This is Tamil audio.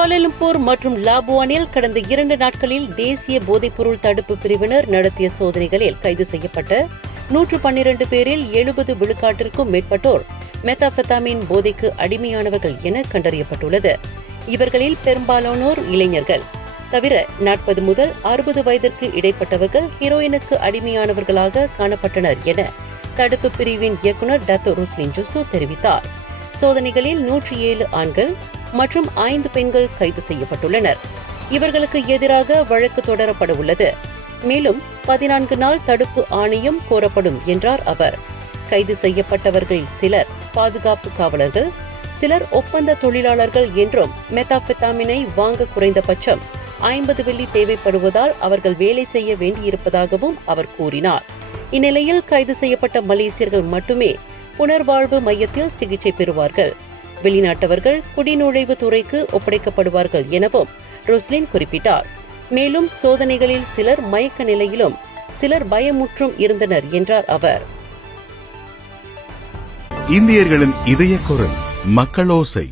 கோலாலம்பூர் மற்றும் லாபுவானில் கடந்த 2 நாட்களில் தேசிய போதைப்பொருள் தடுப்பு பிரிவினர் நடத்திய சோதனைகளில் கைது செய்யப்பட்ட 112 பேரில் 70 விழுக்காட்டிற்கும் மேற்பட்டோர் மெத்தாபெத்தாமின் போதைக்கு அடிமையானவர்கள் என கண்டறியப்பட்டுள்ளது. இவர்களில் பெரும்பாலானோர் இளைஞர்கள். தவிர 40 முதல் 60 வயதிற்கு இடைப்பட்டவர்கள் ஹீரோயினுக்கு அடிமையானவர்களாக காணப்பட்டனர் என தடுப்பு பிரிவின் இயக்குநர் டாக்டர் ரோஸ்லின் ஜோசோ தெரிவித்தார். சோதனைகளில் 107 ஆண்கள் மற்றும் 5 பெண்கள் கைது செய்யப்பட்டுள்ளனர். இவர்களுக்கு எதிராக வழக்கு தொடரப்பட உள்ளது. மேலும் 14 நாள் தடுப்பு ஆணையம் கோரப்படும் என்றார் அவர். கைது செய்யப்பட்டவர்களில் சிலர் பாதுகாப்பு காவலர்கள், சிலர் ஒப்பந்த தொழிலாளர்கள் என்றும் மெத்தாபெத்தாமினை வாங்க குறைந்தபட்சம் 50 வெள்ளி தேவைப்படுவதால் அவர்கள் வேலை செய்ய வேண்டியிருப்பதாகவும் அவர் கூறினார். இந்நிலையில் கைது செய்யப்பட்ட மலேசியர்கள் மட்டுமே புனர்வாழ்வு மையத்தில் சிகிச்சை பெறுவார்கள். வெளிநாட்டவர்கள் குடிநுழைவு துறைக்கு ஒப்படைக்கப்படுவார்கள் எனவும் ரோஸ்லின் குறிப்பிட்டார். மேலும் சோதனைகளில் சிலர் மயக்க நிலையிலும் சிலர் பயமுற்றும் இருந்தனர் என்றார் அவர். இந்தியர்களின் இதய குரல் மக்களோசை.